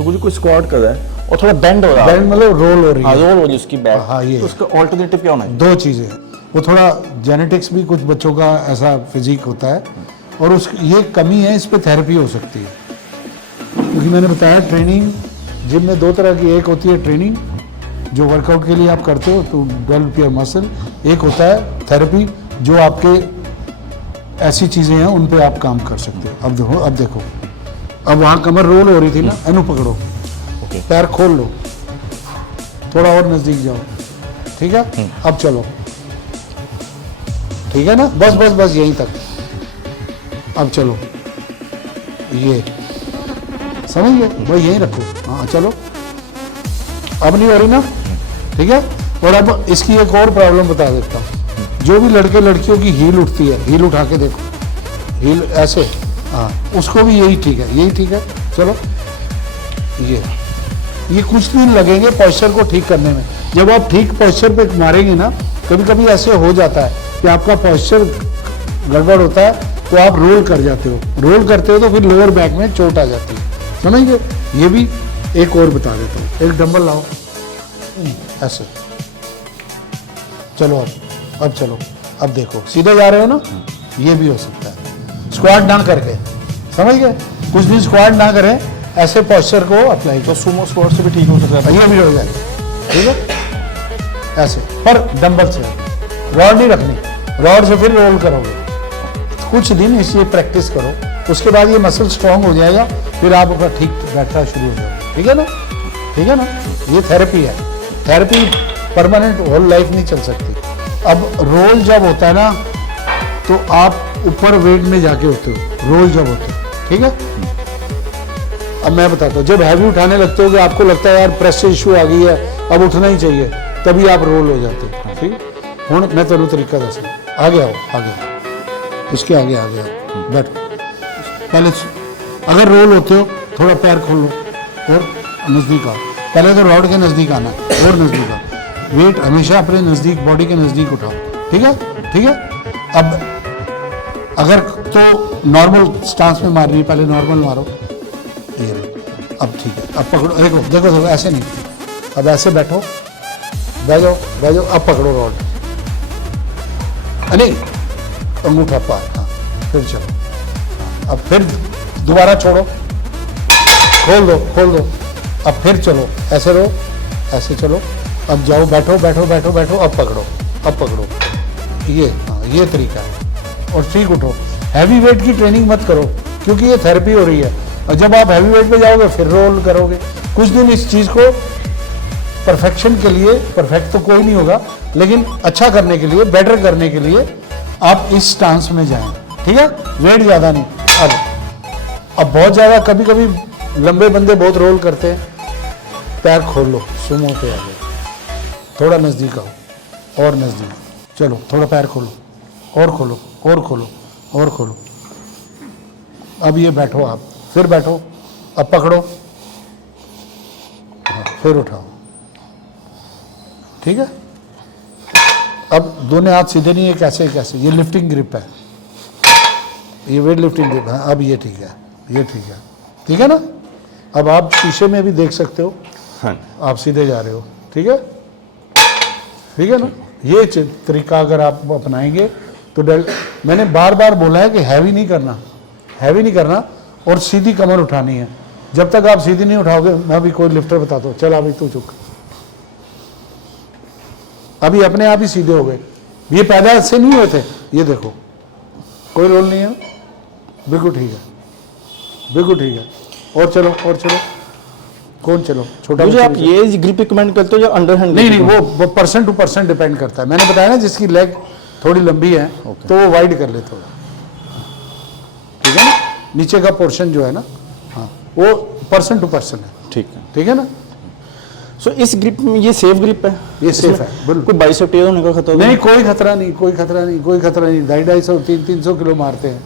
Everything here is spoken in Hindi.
तो कुछ कोई स्क्वाट कर रहा है और थोड़ा बेंड हो रहा है, बेंड मतलब रोल हो रही हाँ है, रोल हो रही है उसकी बैक, हाँ, ये तो उसका ऑल्टरनेटिव क्या होना है? दो चीज़ें हैं। वो थोड़ा जेनेटिक्स भी कुछ बच्चों का ऐसा फिजिक होता है और उस ये कमी है, इस पे थेरेपी हो सकती है। क्योंकि मैंने बताया ट्रेनिंग जिम में दो तरह की, एक होती है ट्रेनिंग जो वर्कआउट के लिए आप करते हो तो डेवलप योर मसल, एक होता है थेरेपी जो आपके ऐसी चीज़ें हैं उन पे आप काम कर सकते हो। अब देखो अब वहाँ कमर रोल हो रही थी ना, अनु पकड़ो, ओके पैर खोल लो, थोड़ा और नज़दीक जाओ, ठीक है, अब चलो, ठीक है ना, बस बस बस यहीं तक, अब चलो, ये समझ गए, भाई यहीं रखो, हाँ चलो, अब नहीं हो रही ना, ठीक है। और अब इसकी एक और प्रॉब्लम बता देता हूँ, जो भी लड़के लड़कियों की हील उठती है, हील उठा के देखो, हील ऐसे, हाँ उसको भी यही ठीक है, यही ठीक है, चलो, ये कुछ दिन लगेंगे पोस्चर को ठीक करने में। जब आप ठीक पोस्चर पे मारेंगे ना, कभी कभी ऐसे हो जाता है कि आपका पोस्चर गड़बड़ होता है तो आप रोल कर जाते हो, रोल करते हो तो फिर लोअर बैक में चोट आ जाती है, समझ गए। ये भी एक और बता देता हूँ, एक डंबल लाओ, ऐसे, चलो अब चलो, अब देखो सीधे जा रहे हो ना, ये भी हो सकता है स्क्वाट ना करके, समझ गए, कुछ दिन स्क्वाट ना करें, ऐसे पोस्चर को अप्लाई तो सुमो स्क्वाट से भी ठीक हो सकता है? ये भी हो जाए, ठीक है, ऐसे, पर डंबल से, रॉड नहीं रखनी, रॉड से फिर रोल करोगे, कुछ दिन इसलिए प्रैक्टिस करो, उसके बाद ये मसल स्ट्रांग हो जाएगा, फिर आप अपना ठीक बैठना शुरू हो जाओगे, ठीक है ना, ठीक है ना। ये थेरेपी है, थेरेपी परमानेंट होल लाइफ नहीं चल सकती। अब रोल जब होता है ना तो आप ऊपर वेट में जाके होते हो, रोल जब होते हो, ठीक है। अब मैं बताता हूँ, जब हैवी उठाने लगते हो कि आपको लगता है यार प्रेशर इशू आ गई है, अब उठना ही चाहिए, तभी आप रोल हो जाते हो, ठीक है। हुण मैं तेन तरीका दसना, आगे आओ, आगे, इसके आगे आगे आओ, बैठो, पहले अगर रोल होते हो थोड़ा पैर खोल लो और नज़दीक आओ, पहले तो रॉड के नज़दीक आना और नज़दीक आओ, वेट हमेशा अपने नज़दीक, बॉडी के नज़दीक उठाओ, ठीक है, ठीक है। अब अगर तो नॉर्मल स्टांस में मारनी है, पहले नॉर्मल मारो, ये लो, अब ठीक है, अब पकड़ो, देखो देखो देखो, ऐसे नहीं, अब ऐसे बैठो, बैठ जाओ, अब पकड़ो रॉड, नहीं अंगूठा पार, हाँ, फिर चलो, अब फिर दोबारा छोड़ो, खोल दो, अब फिर चलो, ऐसे रहो, ऐसे चलो, अब जाओ, बैठो, अब पकड़ो, ये हाँ, ये तरीका है, और ठीक उठो। हैवी वेट की ट्रेनिंग मत करो क्योंकि ये थेरेपी हो रही है, और जब आप हैवी वेट पे जाओगे फिर रोल करोगे। कुछ दिन इस चीज़ को परफेक्शन के लिए, परफेक्ट तो कोई नहीं होगा, लेकिन अच्छा करने के लिए, बेटर करने के लिए आप इस स्टांस में जाएं, ठीक है, वेट ज़्यादा नहीं। अब बहुत ज़्यादा, कभी कभी लंबे बंदे बहुत रोल करते हैं, पैर खोल लो, सुमो पे आ गए, थोड़ा नज़दीक आओ और नज़दीक, चलो थोड़ा पैर खोलो और खोलो और खोलो और खोलो, अब ये बैठो, आप फिर बैठो, अब पकड़ो, हाँ, फिर उठाओ, ठीक है। अब दोनों हाथ सीधे नहीं है, कैसे कैसे, ये लिफ्टिंग ग्रिप है, ये वेट लिफ्टिंग ग्रिप है, अब ये ठीक है, ये ठीक है ना। अब आप शीशे में भी देख सकते हो, हाँ, आप सीधे जा रहे हो, ठीक है ना। ये तरीका अगर आप अपनाएंगे तो मैंने बार बार बोला है कि हैवी नहीं करना और सीधी कमर उठानी है। जब तक आप सीधी नहीं उठाओगे, मैं अभी कोई लिफ्टर बताता हूँ, चल अभी तू चुक, अभी अपने आप ही सीधे हो गए, ये पैदा से नहीं हुए थे, ये देखो कोई रोल नहीं है, बिल्कुल ठीक है, और चलो, कौन चलो, छोटा मुझे आप ये ग्रिप रिकमेंड करते हो या अंडरहैंड? नहीं, वो पर्सन टू पर्सन डिपेंड करता है। मैंने बताया ना, जिसकी लेग थोड़ी लंबी है तो वो वाइड कर ले थोड़ा, ठीक है ना, नीचे का पोर्शन जो है ना, हाँ, वो पर्सन टू पर्सन है, ठीक है ना। सो इस ग्रिप में ये सेफ ग्रिप है? ये सेफ है, बिल्कुल। कोई बाइसेप टेयर होने का खतरा नहीं, कोई खतरा नहीं, 250-300 किलो मारते हैं।